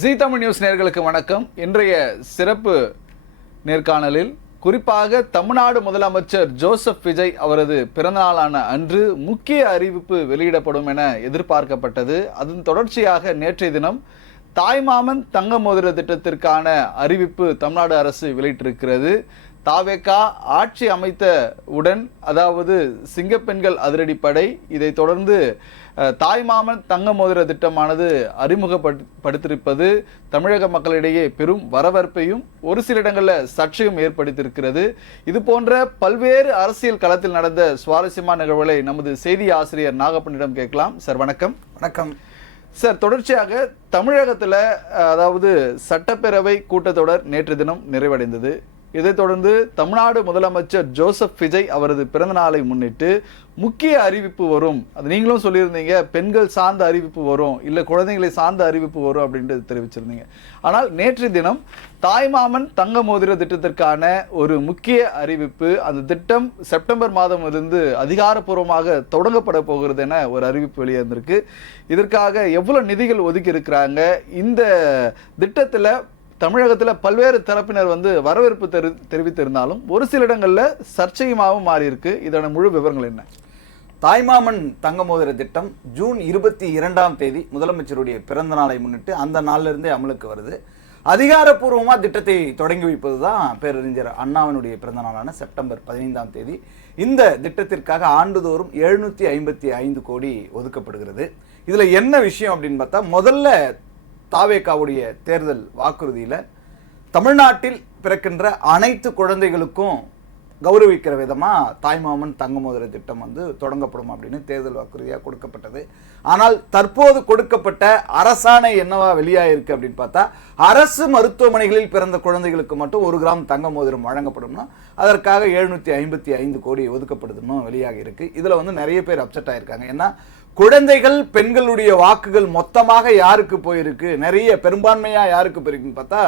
ஜீ Tamil news நேயர்களுக்கு வணக்கம். இன்றைய சிறப்பு நேர்காணலில் குறிப்பாக தமிழ்நாடு முதலமைச்சர் ஜோசப் விஜய் அவரது பிறந்தநாளான அன்று முக்கிய அறிவிப்பு வெளியிடப்படும் என எதிர்பார்க்கப்பட்டது. அதன் தொடர்ச்சியாக நேற்றைய தினம் தாய்மாமன் தங்க மோதிர திட்டத்திற்கான அறிவிப்பு தமிழ்நாடு அரசு வெளியிட்டிருக்கிறது. தாவேகா ஆட்சி அமைத்த உடன், அதாவது சிங்கப்பெண்கள் அதிரடிப்படை, இதை தொடர்ந்து தாய்மாமன் தங்க மோதிர திட்டமானது அறிமுகப்படுத்தியிருப்பது தமிழக மக்களிடையே பெரும் வரவேற்பையும் ஒரு சில இடங்களில் சர்ச்சையும் ஏற்படுத்தியிருக்கிறது. இது போன்ற பல்வேறு அரசியல் களத்தில் நடந்த சுவாரஸ்யமான நிகழ்வுகளை நமது செய்தி ஆசிரியர் நாகப்பனிடம் கேட்கலாம். சார் வணக்கம். வணக்கம் சார். தொடர்ச்சியாக தமிழகத்தில் அதாவது சட்டப்பேரவை கூட்டத்தொடர் நேற்று தினம் நிறைவடைந்தது. இதைத் தொடர்ந்து தமிழ்நாடு முதலமைச்சர் ஜோசப் விஜய் அவரது பிறந்த நாளை முன்னிட்டு முக்கிய அறிவிப்பு வரும், அது நீங்களும் சொல்லியிருந்தீங்க, பெண்கள் சார்ந்த அறிவிப்பு வரும், இல்லை குழந்தைகளை சார்ந்த அறிவிப்பு வரும் அப்படின்ட்டு தெரிவிச்சிருந்தீங்க. ஆனால் நேற்று தினம் தாய்மாமன் தங்க மோதிர திட்டத்திற்கான ஒரு முக்கிய அறிவிப்பு, அந்த திட்டம் செப்டம்பர் மாதமிலிருந்து அதிகாரப்பூர்வமாக தொடங்கப்பட போகிறது என ஒரு அறிவிப்பு வெளியே. இதற்காக எவ்வளவு நிதிகள் ஒதுக்கி இருக்கிறாங்க, இந்த திட்டத்தில் தமிழகத்தில் பல்வேறு தரப்பினர் வரவேற்பு தெரிவித்திருந்தாலும் ஒரு சில இடங்களில் சர்ச்சையுமாகவும் மாறி இருக்கு. இதோட முழு விவரங்கள் என்ன? தாய்மாமன் தங்க மோதிர திட்டம் ஜூன் 22ஆம் தேதி முதலமைச்சருடைய பிறந்த நாளை முன்னிட்டு அந்த நாளிலிருந்தே அமலுக்கு வருது. அதிகாரப்பூர்வமாக திட்டத்தை தொடங்கி வைப்பது தான் பேரறிஞர் அண்ணாவினுடைய பிறந்த நாளான செப்டம்பர் 15ஆம் தேதி. இந்த திட்டத்திற்காக ஆண்டுதோறும் 755 கோடி ஒதுக்கப்படுகிறது. இதுல என்ன விஷயம் அப்படின்னு பார்த்தா, முதல்ல தாவேகாவுடைய தேர்தல் வாக்குறுதியில் தமிழ்நாட்டில் பிறக்கின்ற அனைத்து குழந்தைகளுக்கும் கௌரவிக்கிற விதமாக தாய்மாமன் தங்க மோதிர திட்டம் தொடங்கப்படும் அப்படின்னு தேர்தல் வாக்குறுதியாக கொடுக்கப்பட்டது. ஆனால் தற்போது கொடுக்கப்பட்ட அரசாணை என்னவா வெளியாயிருக்கு அப்படின்னு பார்த்தா, அரசு மருத்துவமனைகளில் பிறந்த குழந்தைகளுக்கு மட்டும் 1 கிராம் தங்க மோதிரம் வழங்கப்படும்னா அதற்காக 755 கோடி ஒதுக்கப்படுதுன்னு வெளியாகி இருக்கு. இதுல நிறைய பேர் அப்செட் ஆயிருக்காங்க. ஏன்னா குழந்தைகள் பெண்களுடைய வாக்குகள் மொத்தமாக யாருக்கு போயிருக்கு, நிறைய பெரும்பான்மையா யாருக்கு போயிருக்குன்னு பார்த்தா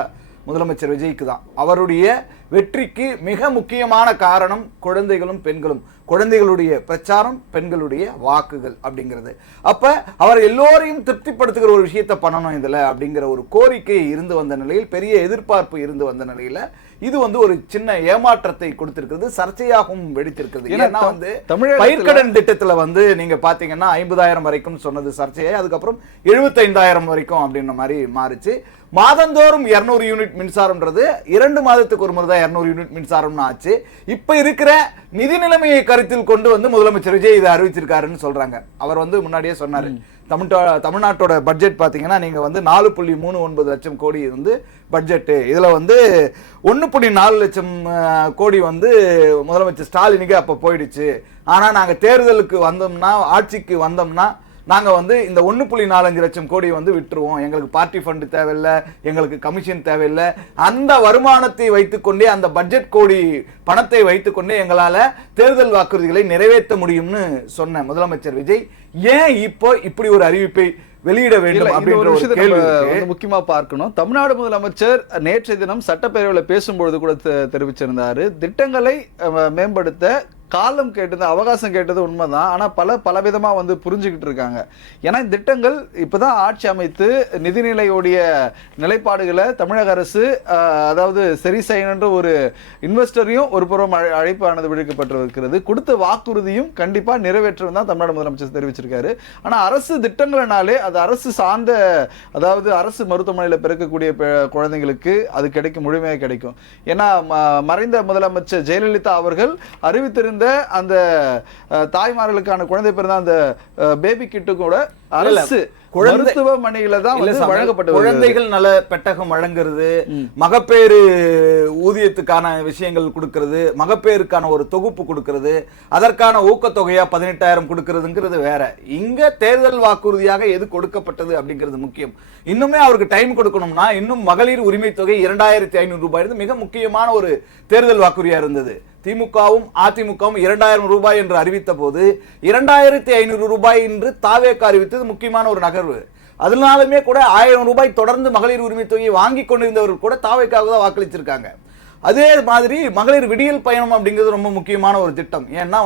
முதலமைச்சர் விஜய்க்கு தான். அவருடைய வெற்றிக்கு மிக முக்கியமான காரணம் குழந்தைகளும் பெண்களும், குழந்தைகளுடைய பிரச்சாரம், பெண்களுடைய வாக்குகள் அப்படிங்கிறது. அப்ப அவர் எல்லோரையும் திருப்திப்படுத்துகிற ஒரு விஷயத்தை பண்ணணும் இதுல அப்படிங்கிற ஒரு கோரிக்கை இருந்து வந்த நிலையில், பெரிய எதிர்பார்ப்பு இருந்து வந்த நிலையில இது ஒரு சின்ன ஏமாற்றத்தை கொடுத்திருக்கிறது, சர்ச்சையாகவும் வெடித்திருக்கிறது. ஏன்னா பயிர்க்கடன் திட்டத்துல நீங்க பாத்தீங்கன்னா 50,000 வரைக்கும் சொன்னது சர்ச்சையாய் அதுக்கப்புறம் 75,000 வரைக்கும் அப்படின்ற மாதிரி மாறிச்சு. மாதந்தோறும் 200 யூனிட் மின்சாரம்ன்றது 2 மாதத்துக்கு ஒரு முறை தான் 200 யூனிட் மின்சாரம்னு ஆச்சு. இப்ப இருக்கிற நிதி நிலைமையை கருத்தில் கொண்டு முதலமைச்சர் விஜய் இதை அறிவிச்சிருக்காருன்னு சொல்றாங்க. அவர் முன்னாடியே சொன்னாரு, தமிழ்நாட்டோட பட்ஜெட் பாத்தீங்கன்னா நீங்க 4.39 லட்சம் கோடி பட்ஜெட். இதுல 1.4 லட்சம் கோடி முதலமைச்சர் ஸ்டாலினுக்கு அப்ப போயிடுச்சு. ஆனா நாங்க தேர்தலுக்கு வந்தோம்னா, ஆட்சிக்கு வந்தோம்னா நாங்க இந்த 1.45 லட்சம் கோடி விட்டுருவோம், எங்களுக்கு பார்ட்டி ஃபண்ட் தேவையில்லை, எங்களுக்கு கமிஷன் தேவையில்லை, அந்த வருமானத்தை வைத்துக்கொண்டே, அந்த பட்ஜெட் கோடி பணத்தை வைத்துக்கொண்டே எங்களால தேர்தல் வாக்குறுதிகளை நிறைவேற்ற முடியும்னு சொன்ன முதலமைச்சர் விஜய் ஏன் இப்போ இப்படி ஒரு அறிவிப்பை வெளியிட வேண்டும் அப்படின்ற ஒரு கேள்வி முக்கியமா பார்க்கணும். தமிழ்நாடு முதலமைச்சர் நேற்றைய தினம் சட்டப்பேரவையில் பேசும்பொழுது கூட தெரிவிச்சிருந்தாரு, திட்டங்களை மேம்படுத்த காலம் கேட்டது, அவகாசம் கேட்டது உண்மைதான். ஆனா பல விதமா புரிஞ்சுக்கிட்டு இருக்காங்க. ஏன்னா திட்டங்கள் இப்பதான் ஆட்சி அமைத்து நிதிநிலையோடைய நிலைப்பாடுகளை தமிழக அரசு அதாவது சரி செய்யணுன்ற ஒரு இன்வெஸ்டரையும் ஒரு புறம் அழைப்பானது விடுக்கப்பட்டிருக்கிறது. கொடுத்த வாக்குறுதியும் கண்டிப்பா நிறைவேற்றும் தான் தமிழ்நாடு முதலமைச்சர் தெரிவிச்சிருக்காரு. ஆனா அரசு திட்டங்கள்னாலே அது அரசு சார்ந்த, அதாவது அரசு மருத்துவமனையில் பிறக்கக்கூடிய குழந்தைங்களுக்கு அது கிடைக்கும், முழுமையாக கிடைக்கும். ஏன்னா மறைந்த முதலமைச்சர் ஜெயலலிதா அவர்கள் அறிவித்திருந்த அந்த தாய்மார்களுக்கான குழந்தை பிறந்த அந்த பேபி கிட்டு கூட அரசு மருத்துவமனையில தான் வழங்கப்பட்ட குழந்தைகள் நல பெட்டகம் வழங்குறது, மகப்பேறு ஊதியத்துக்கான விஷயங்கள் கொடுக்கிறது, மகப்பேருக்கான ஒரு தொகுப்பு கொடுக்கிறது, அதற்கான ஊக்கத்தொகையா 18,000 கொடுக்கிறதுங்கிறது வேற. இங்க தேர்தல் வாக்குறுதியாக எது கொடுக்கப்பட்டது அப்படிங்கிறது முக்கியம். இன்னுமே அவருக்கு டைம் கொடுக்கணும்னா இன்னும் மகளிர் உரிமை தொகை 2,500 ரூபாய் மிக முக்கியமான ஒரு தேர்தல் வாக்குறுதியா இருந்தது. திமுகவும் அதிமுகவும் 2,000 ரூபாய் என்று அறிவித்த போது 2,500 ரூபாய் என்று தாவேகா அறிவித்தது முக்கியமான ஒரு நகர்வு. அதனாலுமே கூட 1000 ரூபாய் தொடர்ந்து மகளிர் உரிமை தொகையை வாங்கி கொண்டிருந்தவர்கள் கூட தாவேகாவுக்கு தான் வாக்களிச்சிருக்காங்க. அதே மாதிரி மகளிர் விடியல் பயணம் அப்படிங்கிறது ரொம்ப முக்கியமான ஒரு திட்டம். ஏன்னா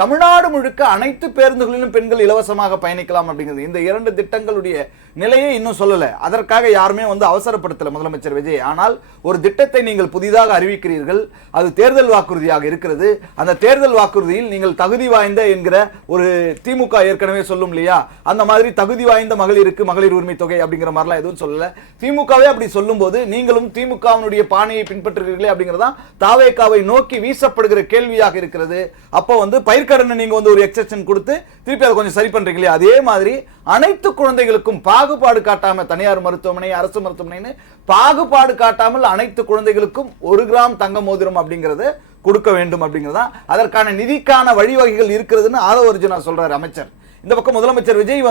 தமிழ்நாடு முழுக்க அனைத்து பேருந்துகளிலும் பெண்கள் இலவசமாக பயணிக்கலாம் அப்படிங்கிறது. இந்த 2 திட்டங்களுடைய நிலையை இன்னும் சொல்லல. அதற்காக யாருமே அவசரப்படுத்தல முதலமைச்சர் விஜய். ஆனால் ஒரு திட்டத்தை நீங்கள் புதிதாக அறிவிக்கிறீர்கள், அது தேர்தல் வாக்குறுதியாக இருக்கிறது. அந்த தேர்தல் வாக்குறுதியில் நீங்கள் தகுதி வாய்ந்த என்கிற ஒரு திமுக ஏற்கனவே சொல்லும் இல்லையா, அந்த மாதிரி தகுதி வாய்ந்த மகளிருக்கு மகளிர் உரிமை தொகை அப்படிங்கிற மாதிரிலாம் எதுவும் சொல்லல. திமுகவே அப்படி சொல்லும் போது நீங்களும் திமுகவினுடைய பாணியை பின்பற்றுகிறீர்களே அப்படிங்கிறதா தாவேகாவை நோக்கி வீசப்படுகிற கேள்வியாக இருக்கிறது. அப்போ பயிர்க்கடனை நீங்க ஒரு எக்ஸெப்ஷன் கொடுத்து திருப்பி அதை கொஞ்சம் சரி பண்றீங்களே, அதே மாதிரி அனைத்து குழந்தைகளுக்கும் பாகுபாடு காட்டாம, தனியார் மருத்துவமனை அரசு மருத்துவமனை பாகுபாடு காட்டாமல் அனைத்து குழந்தைகளுக்கும் 1 கிராம் தங்க மோதிரம் அப்படிங்கறது கொடுக்க வேண்டும் அப்படிங்கறதா. அதற்கான நிதிக்கான வழிவகைகள் இருக்கிறதுன்னு ஆதவர்ஜுனா சொல்றாரு அமைச்சர். இந்த பக்கம் முதலமைச்சர் விஜய்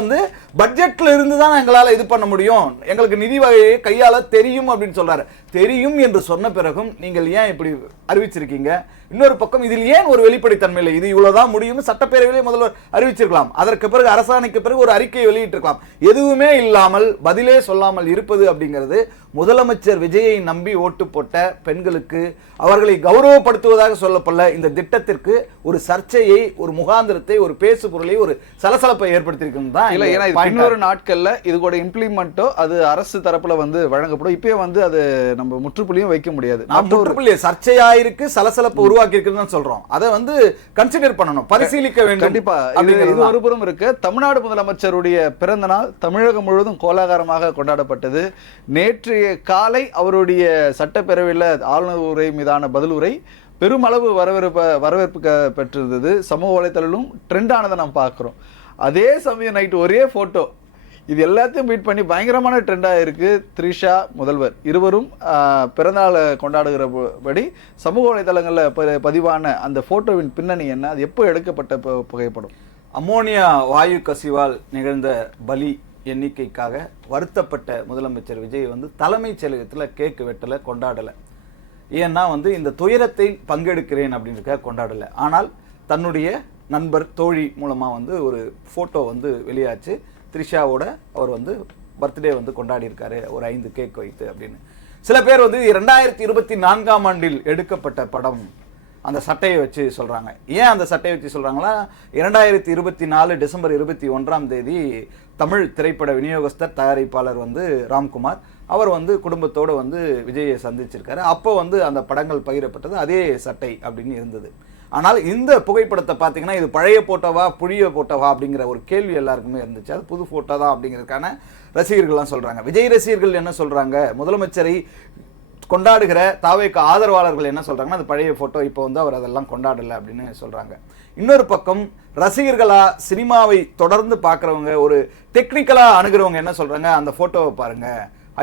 பட்ஜெட்ல இருந்து தான் எங்களால இது பண்ண முடியும், எங்களுக்கு நிதி வகையை கையாள தெரியும் அப்படின்னு சொல்றாரு. தெரியும் என்று சொன்ன பிறகும் நீங்கள் ஏன் இப்படி அறிவிச்சிருக்கீங்க? இன்னொரு பக்கம் இதில் ஏன் ஒரு வெளிப்படைத்தன்மை இல்லை? இது இவ்வளவுதான் முடியும் சட்டப்பேரவையிலே முதல்வர் அறிவிச்சிருக்கலாம், அதற்கு பிறகு அரசாணைக்கு பிறகு ஒரு அறிக்கையை வெளியிட்டிருக்கலாம். எதுவுமே இல்லாமல் பதிலே சொல்லாமல் இருப்பது அப்படிங்கிறது முதலமைச்சர் விஜயை நம்பி ஓட்டு போட்ட பெண்களுக்கு அவர்களை கௌரவப்படுத்துவதாக சொல்லப்படல இந்த திட்டத்திற்கு ஒரு சர்ச்சையை, ஒரு முகாந்திரத்தை, ஒரு பேசு பொருளை, ஒரு சலசலப்பை ஏற்படுத்தியிருக்கிறது தான். இல்ல, ஏன்னா இன்னொரு நாட்கள்ல இது கூட இம்ப்ளிமெண்டோ அது அரசு தரப்புல வழங்கப்படும். இப்பயே அது நம்ம முற்றுப்புள்ளியும் வைக்க முடியாது. முற்றுப்புள்ளி சர்ச்சையாயிருக்கு, சலசலப்பு உருவாக்கி இருக்குன்னு சொல்றோம். அதை கன்சிடர் பண்ணணும், பரிசீலிக்க வேண்டும். கண்டிப்பா இது ஒரு புறம் இருக்கு. தமிழ்நாடு முதலமைச்சருடைய பிறந்த நாள் தமிழகம் முழுவதும் கோலாகலமாக கொண்டாடப்பட்டது. நேற்றைய காலை அவருடைய சட்டப்பேரவையில் ஆளுநர் உரை மீதான பதில் உரை பெருமளவு வரவேற்பு பெற்றிருந்தது. சமூக வலைத்தளம் ட்ரெண்ட் ஆனதை நாம் பார்க்கிறோம். அதே சமயம் நைட்டு ஒரே போட்டோ இது எல்லாத்தையும் மீட் பண்ணி பயங்கரமான ட்ரெண்டாக இருக்கு. த்ரிஷா முதல்வர் இருவரும் பிறந்தநாள் கொண்டாடுகிறபடி சமூக வலைதளங்களில் பதிவான அந்த போட்டோவின் பின்னணி என்ன, அது எப்போ எடுக்கப்பட்ட புகைப்படம்? அமோனியா வாயு கசிவால் நிகழ்ந்த பலி எண்ணிக்கைக்காக வருத்தப்பட்ட முதலமைச்சர் விஜய் தலைமைச் செயலகத்தில் கேக்கு வெட்டலை, கொண்டாடலை. ஏன்னா இந்த துயரத்தை பங்கெடுக்கிறேன் அப்படின்றதுக்காக கொண்டாடலை. ஆனால் தன்னுடைய நண்பர் தோழி மூலமாக ஒரு ஃபோட்டோ வெளியாச்சு. த்ரிஷாவோட அவர் பர்த்டே கொண்டாடி இருக்காரு ஒரு 5 கேக் வைத்து அப்படின்னு. சில பேர் 2024ஆம் ஆண்டில் எடுக்கப்பட்ட படம் அந்த சட்டையை வச்சு சொல்றாங்க. ஏன் அந்த சட்டையை வச்சு சொல்றாங்களா, 2024 டிசம்பர் 21ஆம் தேதி தமிழ் திரைப்பட விநியோகஸ்தர் தயாரிப்பாளர் ராம்குமார் அவர் குடும்பத்தோடு விஜயை சந்திச்சிருக்காரு. அப்போ அந்த படங்கள் பகிரப்பட்டது அதே சட்டை அப்படின்னு இருந்தது. ஆனால் இந்த புகைப்படத்தை பார்த்தீங்கன்னா இது பழைய போட்டோவா புழிய போட்டோவா அப்படிங்கிற ஒரு கேள்வி எல்லாருக்குமே இருந்துச்சு. அது புது போட்டோ தான் அப்படிங்கிறதுக்கான ரசிகர்கள்லாம் சொல்றாங்க. விஜய் ரசிகர்கள் என்ன சொல்றாங்க, முதலமைச்சரை கொண்டாடுகிற தாவேக்கு ஆதரவாளர்கள் என்ன சொல்றாங்கன்னா அது பழைய போட்டோ, இப்போ அவர் அதெல்லாம் கொண்டாடலை அப்படின்னு சொல்றாங்க. இன்னொரு பக்கம் ரசிகர்களா சினிமாவை தொடர்ந்து பார்க்குறவங்க, ஒரு டெக்னிக்கலா அணுகிறவங்க என்ன சொல்றாங்க, அந்த போட்டோவை பாருங்க,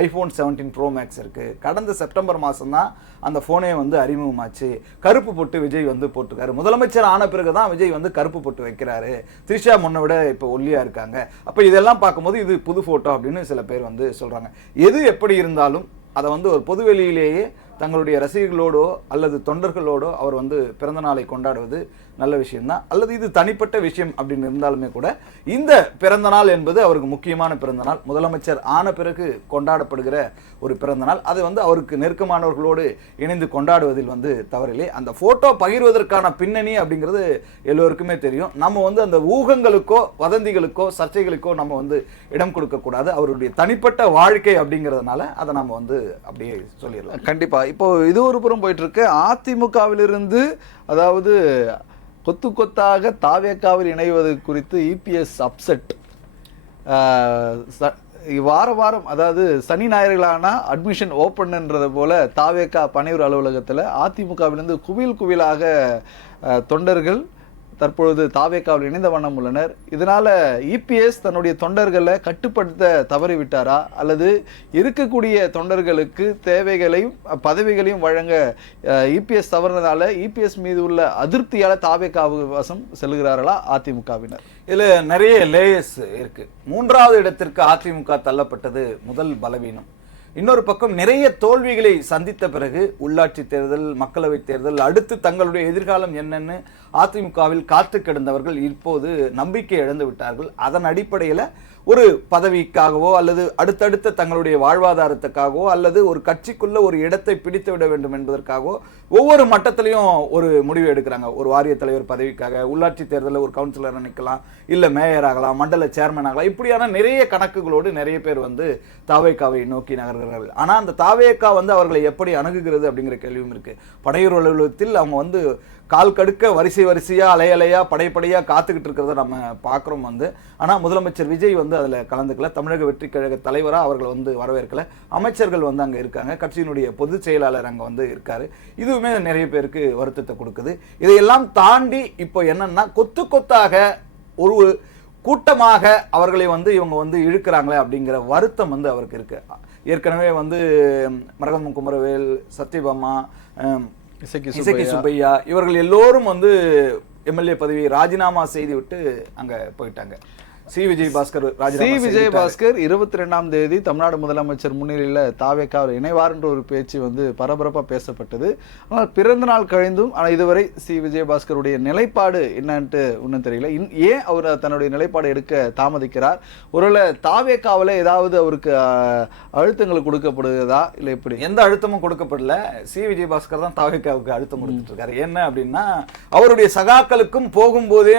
ஐபோன் 17 ப்ரோ மேக்ஸ் இருக்கு, கடந்த செப்டம்பர் மாதம் தான் அந்த போனே அறிமுகமாச்சு, கருப்பு பொட்டு விஜய் போட்டிருக்காரு, முதலமைச்சர் ஆன பிறகுதான் விஜய் கருப்பு பொட்டு வைக்கிறாரு, த்ரிஷா முன்ன விட இப்போ ஒல்லியா இருக்காங்க. அப்போ இதெல்லாம் பார்க்கும்போது இது புது போட்டோ அப்படின்னு சில பேர் சொல்றாங்க. எது எப்படி இருந்தாலும் அதை ஒரு பொதுவெளியிலேயே தங்களுடைய ரசிகர்களோடோ அல்லது தொண்டர்களோடோ அவர் பிறந்த நாளை கொண்டாடுவது நல்ல விஷயம்தான். அல்லது இது தனிப்பட்ட விஷயம் அப்படின்னு இருந்தாலுமே கூட இந்த பிறந்த நாள் என்பது அவருக்கு முக்கியமான பிறந்த நாள், முதலமைச்சர் ஆன பிறகு கொண்டாடப்படுகிற ஒரு பிறந்த நாள். அது அவருக்கு நெருக்கமானவர்களோடு இணைந்து கொண்டாடுவதில் தவறில்லை. அந்த போட்டோ பகிர்வதற்கான பின்னணி அப்படிங்கிறது எல்லோருக்குமே தெரியும். நம்ம அந்த ஊகங்களுக்கோ வதந்திகளுக்கோ சர்ச்சைகளுக்கோ நம்ம இடம் கொடுக்க கூடாது. அவருடைய தனிப்பட்ட வாழ்க்கை அப்படிங்கிறதுனால அதை நம்ம அப்படியே சொல்லிடலாம். கண்டிப்பா. இப்போ இது ஒரு புறம் போயிட்டு இருக்கு. அதிமுகவிலிருந்து அதாவது கொத்து கொத்தாக தாவேக்காவில் இணைவது குறித்து இபிஎஸ் அப்செட். வாரம் அதாவது சனி ஞாயிறுகளானா அட்மிஷன் ஓப்பன்ன்றதை போல தாவேக்கா பனையூர் அலுவலகத்தில் அதிமுகவிலிருந்து குவியலாக தொண்டர்கள் தற்பொழுது தாவேக்காவில் இணைந்த வண்ணம் உள்ளனர். இதனால இபிஎஸ் தன்னுடைய தொண்டர்களை கட்டுப்படுத்த தவறிவிட்டாரா, அல்லது இருக்கக்கூடிய தொண்டர்களுக்கு தேவைகளையும் பதவிகளையும் வழங்க இபிஎஸ் தவறுனதால இபிஎஸ் மீது உள்ள அதிருப்தியால தாவேக்காவு வசம் செல்கிறார்களா அதிமுகவினர்? இதுல நிறைய லேயர்ஸ் இருக்கு. 3வது இடத்திற்கு அதிமுக தள்ளப்பட்டது முதல் பலவீனம். இன்னொரு பக்கம் நிறைய தோல்விகளை சந்தித்த பிறகு உள்ளாட்சி தேர்தல், மக்களவை தேர்தல், அடுத்து தங்களுடைய எதிர்காலம் என்னன்னு அதிமுகவில் காத்து கிடந்தவர்கள் இப்போது நம்பிக்கை இழந்து விட்டார்கள். அதன் அடிப்படையில் ஒரு பதவிக்காகவோ அல்லது அடுத்தடுத்த தங்களுடைய வாழ்வாதாரத்துக்காகவோ அல்லது ஒரு கட்சிக்குள்ள ஒரு இடத்தை பிடித்து விட வேண்டும் என்பதற்காகவோ ஒவ்வொரு மட்டத்திலையும் ஒரு முடிவு எடுக்கிறாங்க. ஒரு வாரிய தலைவர் பதவிக்காக, உள்ளாட்சி தேர்தலில் ஒரு கவுன்சிலர் நிற்கலாம், இல்ல மேயர் ஆகலாம், மண்டல சேர்மன் ஆகலாம், இப்படியான நிறைய கணக்குகளோடு நிறைய பேர் தாவேகாவை நோக்கி நகர்கிறார்கள். ஆனா அந்த தாவேகா அவர்களை எப்படி அணுகுகிறது அப்படிங்கிற கேள்வியும் இருக்கு. படையூர் அலுவலகத்தில் அவங்க கால் கடுக்க வரிசையா அலையலையா படைப்படையா காத்துக்கிட்டு இருக்கிறத நம்ம பார்க்குறோம். ஆனா முதலமைச்சர் விஜய் அதுல கலந்துக்கல. தமிழக வெற்றி கழக தலைவரா அவர்கள் வரவேற்கல. அமைச்சர்கள் அங்க இருக்காங்க, கட்சியினுடைய பொதுச் செயலாளர் அங்க இருக்காரு. இதுவுமே நிறைய பேருக்கு வருத்தத்தை கொடுக்குது. இதையெல்லாம் தாண்டி இப்போ என்னன்னா கொத்து கொத்தாக ஒரு கூட்டமாக அவர்களை இவங்க இழுக்கிறாங்களே அப்படிங்கிற வருத்தம் அவருக்கு இருக்கு. ஏற்கனவே மரகதம் குமரவேல், சத்யபாமா, இசக்கி சுப்பையா இவர்கள் எல்லோரும் எம்எல்ஏ பதவியை ராஜினாமா செய்து விட்டு அங்க போயிட்டாங்க. சி விஜயபாஸ்கர் 22ஆம் தேதி தமிழ்நாடு முதலமைச்சர் முன்னிலையில் தாவேகா இணைவார் என்ற ஒரு பேச்சு பரபரப்பா பேசப்பட்டது. ஆனால் பிறந்த நாள் கழிந்தும் ஆனால் இதுவரை சி விஜயபாஸ்கருடைய நிலைப்பாடு என்னன்ட்டு ஒன்றும் தெரியல. ஏன் அவர் தன்னுடைய நிலைப்பாடு எடுக்க தாமதிக்கிறார்? ஒருவேளை தாவேகாவில் ஏதாவது அவருக்கு அழுத்தங்கள் கொடுக்கப்படுகிறதா, இல்லை எப்படி? எந்த அழுத்தமும் கொடுக்கப்படல. சி விஜயபாஸ்கர் தான் தாவேகாவுக்கு அழுத்தம் கொடுத்துட்டு இருக்காரு. என்ன அப்படின்னா, அவருடைய சகாக்களுக்கும் போகும்போதே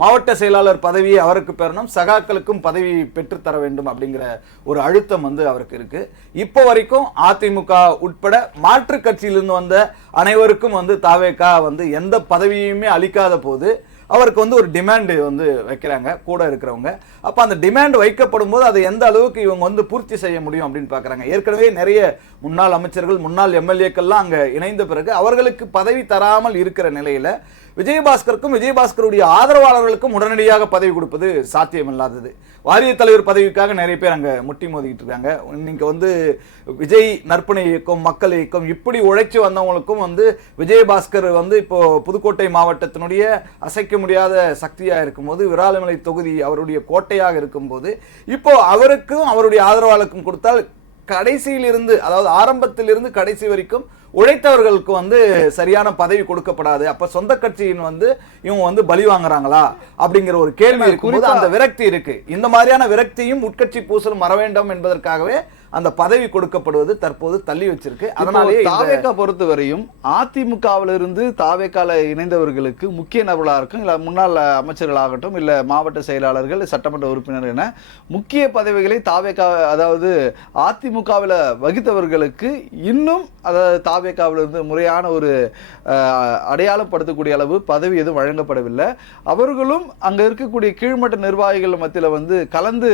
மாவட்ட செயலாளர் பதவி அவருக்கு பெறணும், சகாக்களுக்கும் பதவி பெற்றுத்தர வேண்டும் அப்படிங்கிற ஒரு அழுத்தம் அவருக்கு இருக்கு. இப்போ வரைக்கும் அதிமுக உட்பட மாற்று கட்சியிலிருந்து வந்த அனைவருக்கும் தாவேகா எந்த பதவியுமே அளிக்காத போது அவருக்கு ஒரு டிமாண்ட் வைக்கிறாங்க கூட இருக்கிறவங்க. அப்ப அந்த டிமாண்ட் வைக்கப்படும் போது அதை எந்த அளவுக்கு இவங்க பூர்த்தி செய்ய முடியும் அப்படின்னு பாக்குறாங்க. ஏற்கனவே நிறைய முன்னாள் அமைச்சர்கள், முன்னாள் எம்எல்ஏக்கள்லாம் அங்க இணைந்த பிறகு அவர்களுக்கு பதவி தராமல் இருக்கிற நிலையில விஜயபாஸ்கருக்கும் விஜயபாஸ்கருடைய ஆதரவாளர்களுக்கும் உடனடியாக பதவி கொடுப்பது சாத்தியமில்லாதது. வாரிய தலைவர் பதவிக்காக நிறைய பேர் அங்க முட்டி மோதிக்கிட்டு இருக்காங்க. இன்னைக்கு விஜய் நற்பணி இயக்கம், மக்கள் இயக்கம் இப்படி உழைச்சு வந்தவங்களுக்கும் விஜயபாஸ்கர் இப்போ புதுக்கோட்டை மாவட்டத்தினுடைய அசைக்க முடியாத சக்தியா இருக்கும்போது, விராலிமலை தொகுதி அவருடைய கோட்டையாக இருக்கும்போது, இப்போ அவருக்கும் அவருடைய ஆதரவாளருக்கும் கொடுத்தால் கடைசியிலிருந்து, அதாவது ஆரம்பத்திலிருந்து கடைசி வரைக்கும் உழைத்தவர்களுக்கு சரியான பதவி கொடுக்கப்படாது. அப்ப சொந்த கட்சியின் இவங்க பலி வாங்குறாங்களா அப்படிங்கிற ஒரு கேள்வி இருக்கும்போது அந்த விரக்தி இருக்கு. இந்த மாதிரியான விரக்தியும் உட்கட்சி பூசலும் வர வேண்டும் என்பதற்காகவே அந்த பதவி கொடுக்கப்படுவது தற்போது தள்ளி வச்சிருக்கு. அதனாலே தாவேகா பொறுத்தவரையும் அதிமுகவிலிருந்து தாவேகால இணைந்தவர்களுக்கு முக்கிய நபர்களா இருக்கும், இல்ல முன்னாள் அமைச்சர்களாகட்டும், இல்ல மாவட்ட செயலாளர்கள், சட்டமன்ற உறுப்பினர் என முக்கிய பதவிகளை தாவேகா, அதாவது அதிமுகவில் வகித்தவர்களுக்கு இன்னும் அதாவது தாவேகாவிலிருந்து முறையான ஒரு அடையாளப்படுத்தக்கூடிய அளவு பதவி எதுவும் வழங்கப்படவில்லை. அவர்களும் அங்க இருக்கக்கூடிய கீழ்மட்ட நிர்வாகிகள் மத்தியில் கலந்து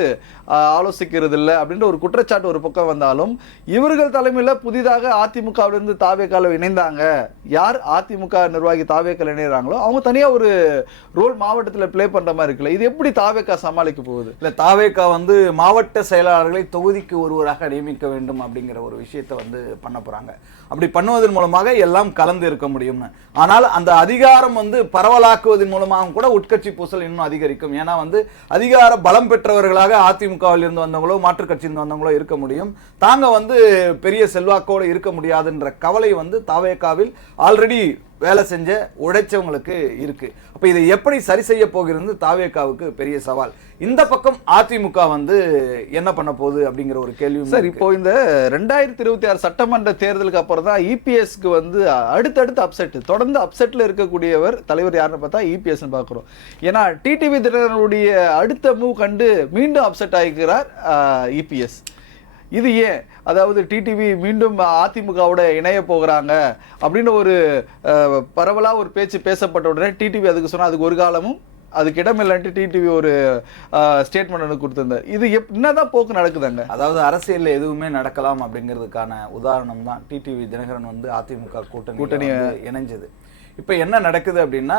ஆலோசிக்கிறது இல்லை அப்படின்ற ஒரு குற்றச்சாட்டு ஒரு பக்கம் வந்தாலும், இவர்கள் தலைமையில் புதிதாக அதிமுகவிலிருந்து தாவேகால இணைந்தாங்க. யார் அதிமுக நிர்வாகி தாவேகால இணைகிறாங்களோ அவங்க தனியா ஒரு ரோல் மாவட்டத்தில் பிளே பண்ற மாதிரி இருக்குல்ல, இது எப்படி தாவேகா சமாளிக்க போகுது? இல்ல தாவேகா மாவட்ட செயலாளர்களை தொகுதிக்கு ஒருவராக நியமிக்க வேண்டும் அப்படிங்கிற ஒரு விஷயத்தை பண்ண போறாங்க. அப்படி பண்ணுவதன் மூலமாக எல்லாம் கலந்து இருக்க முடியும்னு. ஆனால் அந்த அதிகாரம் பரவலாக்குவதன் மூலமாக கூட உட்கட்சி பூசல் இன்னும் அதிகரிக்கும். ஏன்னா அதிகார பலம் பெற்றவர்களாக அதிமுகவில் இருந்து வந்தவங்களோ மாற்றுக் கட்சியிலிருந்து வந்தவங்களோ இருக்க முடியும். தாங்க பெரிய செல்வாக்கோடு இருக்க முடியாதுன்ற கவலை தாவேகாவில் ஆல்ரெடி வேலை செஞ்ச உழைச்சவங்களுக்கு இருக்கு. அப்ப இதை எப்படி சரி செய்ய போகிறது தாவேகாவுக்கு பெரிய சவால். இந்த பக்கம் அதிமுக என்ன பண்ண போகுது அப்படிங்கிற ஒரு கேள்வி. சார், இப்போ இந்த 2026 சட்டமன்ற தேர்தலுக்கு அப்புறம் தான் இபிஎஸ்க்கு அடுத்தடுத்து அப்செட், தொடர்ந்து அப்செட்ல இருக்கக்கூடியவர் தலைவர் யாருன்னு பார்த்தா இபிஎஸ் பார்க்கிறோம். ஏன்னா டிடிவி தினகரனுடைய அடுத்த மூவ் கண்டு மீண்டும் அப்செட் ஆகிக்கிறார் இபிஎஸ். இது ஏன்? அதாவது டிடிவி மீண்டும் அதிமுகவோட இணைய போகிறாங்க அப்படின்னு ஒரு பரவலா ஒரு பேச்சு பேசப்பட்ட உடனே டிடிவி அதுக்கு சொன்னா அதுக்கு ஒரு காலமும் அதுக்கு இடமில்லைன்ட்டு டிடிவி ஒரு ஸ்டேட்மெண்ட் கொடுத்திருந்தார். இது என்னதான் போக்கு நடக்குதாங்க? அதாவது அரசியல்ல எதுவுமே நடக்கலாம் அப்படிங்கிறதுக்கான உதாரணம் தான் டிடிவி தினகரன் அதிமுக கூட்டணி இணைஞ்சது. இப்ப என்ன நடக்குது அப்படின்னா,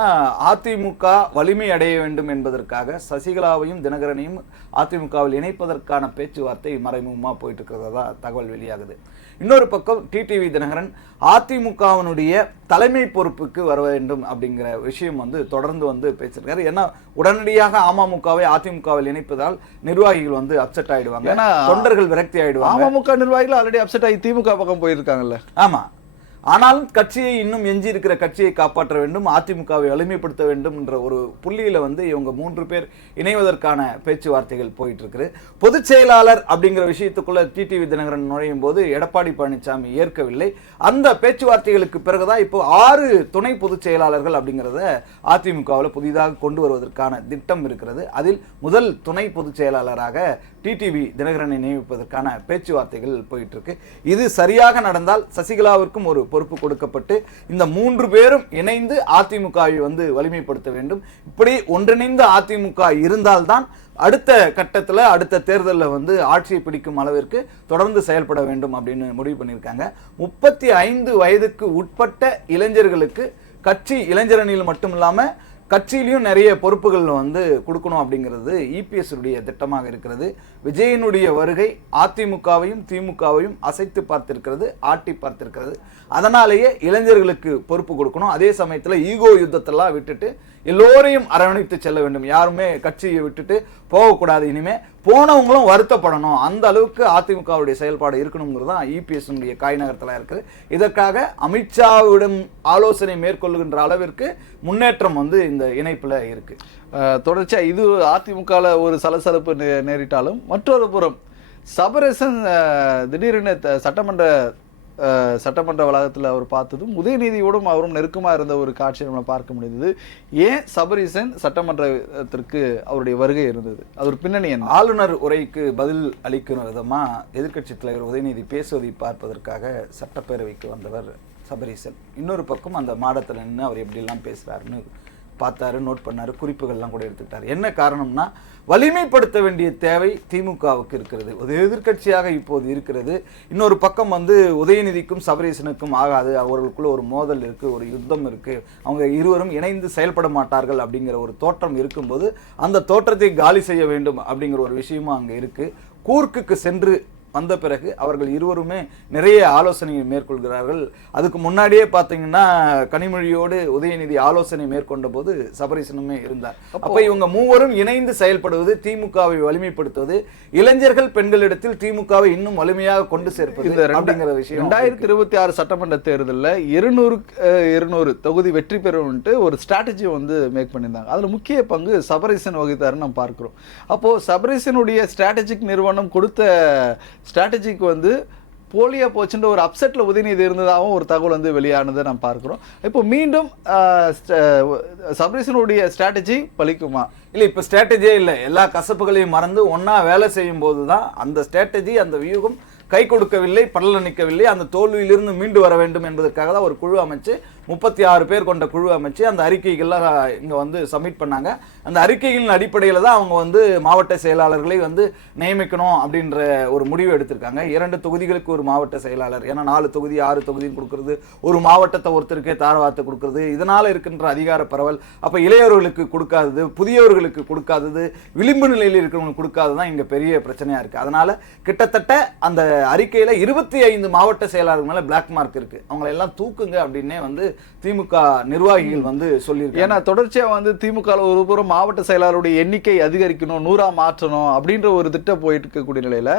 அதிமுக வலிமை அடைய வேண்டும் என்பதற்காக சசிகலாவையும் தினகரனையும் அதிமுகவில் இணைப்பதற்கான பேச்சுவார்த்தை மறைமுகமா போயிட்டு இருக்கிறதா தகவல் வெளியாகுது. இன்னொரு பக்கம் டிடிவி தினகரன் அதிமுகவினுடைய தலைமை பொறுப்புக்கு வர வேண்டும் அப்படிங்கிற விஷயம் தொடர்ந்து பேசிருக்காரு. ஏன்னா உடனடியாக அமமுகவை அதிமுகவில் இணைப்பதால் நிர்வாகிகள் அப்செட் ஆயிடுவாங்க, தொண்டர்கள் விரக்தி ஆயிடுவாங்க. அமமுக நிர்வாகிகள் ஆல்ரெடி அப்செட் ஆகி திமுக பக்கம் போயிருக்காங்கல்ல. ஆமா, ஆனாலும் கட்சியை இன்னும் எஞ்சி இருக்கிற கட்சியை காப்பாற்ற வேண்டும், அதிமுகவை வலிமைப்படுத்த வேண்டும் என்ற ஒரு புள்ளியில வந்து இவங்க 3 பேர் இணைவதற்கான பேச்சுவார்த்தைகள் போயிட்டு இருக்கு. பொதுச் செயலாளர் அப்படிங்கிற விஷயத்துக்குள்ள டிடிவி தினகரன் நுழையும் போது எடப்பாடி பழனிசாமி ஏற்கவில்லை. அந்த பேச்சுவார்த்தைகளுக்கு பிறகுதான் இப்போ 6 துணை பொதுச் செயலாளர்கள் அப்படிங்கிறத அதிமுகவில் புதிதாக கொண்டு வருவதற்கான திட்டம் இருக்கிறது. அதில் முதல் துணை பொதுச் செயலாளராக டிடிவி தினகரனை நியமிப்பதற்கான பேச்சுவார்த்தைகள் போயிட்டு இருக்கு. இது சரியாக நடந்தால் சசிகலாவிற்கும் ஒரு பொறுப்பு கொடுக்கப்பட்டு இந்த 3 பேரும் இணைந்து அதிமுகவை வந்து வலிமைப்படுத்த வேண்டும். இப்படி ஒன்றிணைந்த அதிமுக இருந்தால்தான் அடுத்த கட்டத்தில் அடுத்த தேர்தலில் வந்து ஆட்சியை பிடிக்கும் அளவிற்கு தொடர்ந்து செயல்பட வேண்டும் அப்படின்னு முடிவு பண்ணியிருக்காங்க. 35 வயதுக்கு உட்பட்ட இளைஞர்களுக்கு கட்சி இளைஞரணியில் மட்டும் இல்லாமல் கட்சியிலையும் நிறைய பொறுப்புகள் வந்து கொடுக்கணும் அப்படிங்கிறது இபிஎஸ் உடைய திட்டமாக இருக்கிறது. விஜயனுடைய வருகை அதிமுகவையும் திமுகவையும் அசைத்து பார்த்திருக்கிறது, ஆட்டி பார்த்திருக்கிறது. அதனாலேயே இளைஞர்களுக்கு பொறுப்பு கொடுக்கணும். அதே சமயத்தில் ஈகோ யுத்தத்தெல்லாம் விட்டுட்டு எல்லோரையும் அரவணைத்து செல்ல வேண்டும். யாருமே கட்சியை விட்டுட்டு போகக்கூடாது. இனிமே போனவங்களும் வருத்தப்படணும். அந்த அளவுக்கு அதிமுகவுடைய செயல்பாடு இருக்கணுங்கிறது தான் இபிஎஸ் காய் நகரத்தில் இருக்குது. இதற்காக அமித்ஷாவிடம் ஆலோசனை மேற்கொள்ளுகின்ற அளவிற்கு முன்னேற்றம் வந்து இந்த இணைப்புல இருக்கு. தொடர்ச்சியா இது அதிமுகவில் ஒரு சலசலப்பு நேரிட்டாலும் மற்றொரு புறம் சபரேசன் திடீரென சட்டமன்ற வளாகத்தில் அவர் பார்த்ததும் உதயநிதியோடும் அவரும் நெருக்கமாக இருந்த ஒரு காட்சியை நம்ம பார்க்க முடிந்தது. ஏன் சபரீசன் சட்டமன்றத்திற்கு அவருடைய வருகை இருந்தது? அது ஒரு பின்னணி என்ன? ஆளுநர் உரைக்கு பதில் அளிக்கிற விதமா எதிர்க்கட்சி தலைவர் உதயநிதி பேசுவதை பார்ப்பதற்காக சட்டப்பேரவைக்கு வந்தவர் சபரீசன். இன்னொரு பக்கம் அந்த மாடத்தில் நின்று அவர் எப்படிலாம் பேசுறாருன்னு பார்த்தாரு, நோட் பண்ணாரு, குறிப்புகள்லாம் கூட எடுத்துக்கிட்டாரு. என்ன காரணம்னா வலிமைப்படுத்த வேண்டிய தேவை திமுகவுக்கு இருக்கிறது, ஒரு எதிர்க்கட்சியாக இப்போது இருக்கிறது. இன்னொரு பக்கம் வந்து உதயநிதிக்கும் சபரீசனுக்கும் ஆகாது, அவர்களுக்குள்ள ஒரு மோதல் இருக்கு, ஒரு யுத்தம் இருக்கு, அவங்க இருவரும் இணைந்து செயல்பட மாட்டார்கள் அப்படிங்கிற ஒரு தோற்றம் இருக்கும்போது அந்த தோற்றத்தை காலி செய்ய வேண்டும் அப்படிங்கிற ஒரு விஷயமும் அங்கே இருக்கு. கூர்க்குக்கு சென்று வந்த பிறகு அவர்கள் இருவருமே நிறைய ஆலோசனை மேற்கொள்கிறார்கள். அதுக்கு முன்னாடியே பார்த்தீங்கன்னா கனிமொழியோடு உதயநிதி ஆலோசனை மேற்கொண்ட போது சபரீசனுமே இருந்தார். அப்ப இவங்க மூவரும் இணைந்து செயல்படுவது, திமுகவை வலிமைப்படுத்துவது, இளைஞர்கள் பெண்களிடத்தில் திமுகவை இன்னும் வலிமையாக கொண்டு சேர்ப்பது அப்படிங்கிற விஷயம். 2026 சட்டமன்ற தேர்தலில் 200 தொகுதி வெற்றி பெறும்ட்டு ஒரு ஸ்ட்ராட்டஜி வந்து மேக் பண்ணியிருந்தாங்க. அதுல முக்கிய பங்கு சபரீசன் வகித்தாருன்னு நம்ம பார்க்கிறோம். அப்போ சபரீசனுடைய ஸ்ட்ராட்டஜிக் நிறுவனம் கொடுத்த ஸ்ட்ராட்டஜிக்கு வந்து போலியா போச்சுன்ற ஒரு அப்செட்ல உதயநிதி இருந்ததாகவும் ஒரு தகவல் வந்து வெளியானதை நாம் பார்க்கிறோம். இப்போ மீண்டும் சபரீசனுடைய ஸ்ட்ராட்டஜி பலிக்குமா? இல்லை, இப்போ ஸ்ட்ராட்டஜியே இல்லை. எல்லா கசப்புகளையும் மறந்து ஒன்னா வேலை செய்யும் போது தான் அந்த ஸ்ட்ராட்டஜி, அந்த வியூகம் கை கொடுக்கவில்லை, பலனளிக்கவில்லை. அந்த தோல்வியிலிருந்து மீண்டு வர வேண்டும் என்பதற்காக தான் ஒரு குழு அமைச்சு 36 பேர் கொண்ட குழு அமைச்சு அந்த அறிக்கைகள்லாம் இங்கே வந்து சப்மிட் பண்ணாங்க. அந்த அறிக்கைகளின் அடிப்படையில் தான் அவங்க வந்து மாவட்ட செயலாளர்களை வந்து நியமிக்கணும் அப்படின்ற ஒரு முடிவு எடுத்திருக்காங்க. 2 தொகுதிகளுக்கு ஒரு மாவட்ட செயலாளர், ஏன்னா 4 தொகுதி 6 தொகுதின்னு கொடுக்கறது, ஒரு மாவட்டத்தை ஒருத்தருக்கே தாரவாத்து கொடுக்கறது, இதனால இருக்கின்ற அதிகார பரவல், அப்போ இளையவர்களுக்கு கொடுக்காதது, புதியவர்களுக்கு கொடுக்காதது, விளிம்பு நிலையில் இருக்கிறவங்களுக்கு கொடுக்காதது தான் இங்கே பெரிய பிரச்சனையா இருக்கு. அதனால கிட்டத்தட்ட அந்த அறிக்கையில 25 மாவட்ட செயலாளர்கள் மேல பிளாக் மார்க் இருக்கு. அவங்களை எல்லாம் தூக்குங்க அப்படின்னே வந்து திமுக நிர்வாகிகள் வந்து சொல்லியிருக்காங்க. ஏன்னா தொடர்ச்சியா வந்து திமுக ஒரு புறம் மாவட்ட செயலாளருடைய எண்ணிக்கை அதிகரிக்கணும், 100 மாற்றணும் அப்படின்ற ஒரு திட்டம் போயிட்டு இருக்கக்கூடிய நிலையில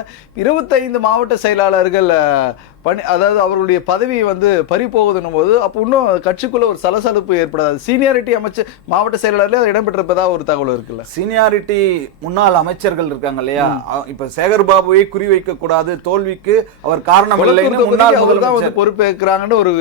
25 மாவட்ட செயலாளர்கள் அதாவது அவர்களுடைய பதவி வந்து பறி போகுதுன்னும் போது அப்போ இன்னும் கட்சிக்குள்ள ஒரு சலசலப்பு ஏற்படாது. சீனியாரிட்டி அமைச்சு மாவட்ட செயலாளர்ல இடம்பெற்றிருப்பதா ஒரு தகவல் இருக்குல்ல. சீனியாரிட்டி முன்னாள் அமைச்சர்கள் இருக்காங்க இல்லையா, இப்ப சேகர் பாபுவை குறிவைக்க கூடாது, தோல்விக்கு அவர் காரணம் இல்லைன்னு முன்னாள் முதலமைச்சர் பொறுப்பேற்கிறாங்கன்னு ஒரு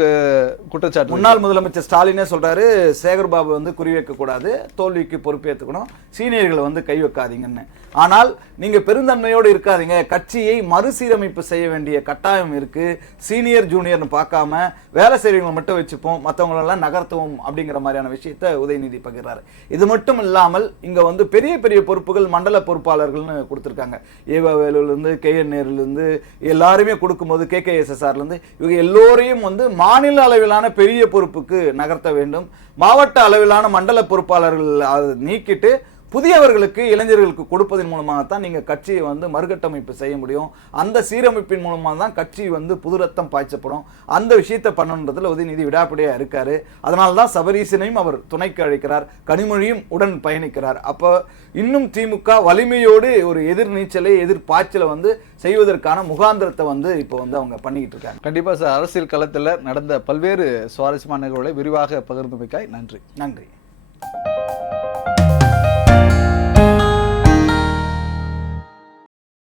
குற்றச்சாட்டு முன்னாள் முதலமைச்சர் ஸ்டாலினே சொல்றாரு. சேகர் பாபு வந்து குறிவைக்க கூடாது, தோல்விக்கு பொறுப்பேற்றுக்கணும், சீனியர்களை வந்து கை வைக்காதீங்கன்னு. ஆனால் நீங்க பெருந்தன்மையோடு இருக்காதீங்க, கட்சியை மறுசீரமைப்பு செய்ய வேண்டிய கட்டாயம் இருக்கு. சீனியர் ஜூனியர்னு பார்க்காம வேலை செய்யறவங்களை மட்டும் வச்சுப்போம், மற்றவங்களெல்லாம் நகர்த்துவோம் அப்படிங்கிற மாதிரியான விஷயத்தை உதயநிதி பகிர்றாரு. இது மட்டும் இல்லாமல் இங்க வந்து பெரிய பெரிய பொறுப்புகள் மண்டல பொறுப்பாளர்கள்னு கொடுத்துருக்காங்க. ஏவாவேலூர்லேருந்து KN நேருலேருந்து எல்லாருமே கொடுக்கும்போது KKSSRலேருந்து இவங்க எல்லோரையும் வந்து மாநில அளவிலான பெரிய பொறுப்புக்கு நகர்த்த வேண்டும். மாவட்ட அளவிலான மண்டல பொறுப்பாளர்கள் அதை நீக்கிட்டு புதியவர்களுக்கு இளைஞர்களுக்கு கொடுப்பதன் மூலமாகத்தான் நீங்க கட்சியை வந்து மறுகட்டமைப்பு செய்ய முடியும். அந்த சீரமைப்பின் மூலமாக தான் கட்சி வந்து புது ரத்தம் பாய்ச்சப்படும். அந்த விஷயத்தை பண்ணணுன்றதுல உதயநிதி விடாப்பிடியா இருக்காரு. அதனால தான் சபரீசனையும் அவர் துணைக்கு அழைக்கிறார், கனிமொழியும் உடன் பயணிக்கிறார். அப்போ இன்னும் திமுக வலிமையோடு ஒரு எதிர் பாய்ச்சலை வந்து செய்வதற்கான முகாந்திரத்தை வந்து இப்போ வந்து அவங்க பண்ணிக்கிட்டு இருக்காங்க. கண்டிப்பா சார், அரசியல் களத்தில் நடந்த பல்வேறு சுவாரஸ்யமான நிகழ்வுகளை விரிவாக பகிர்ந்தமைக்காய் நன்றி. நன்றி.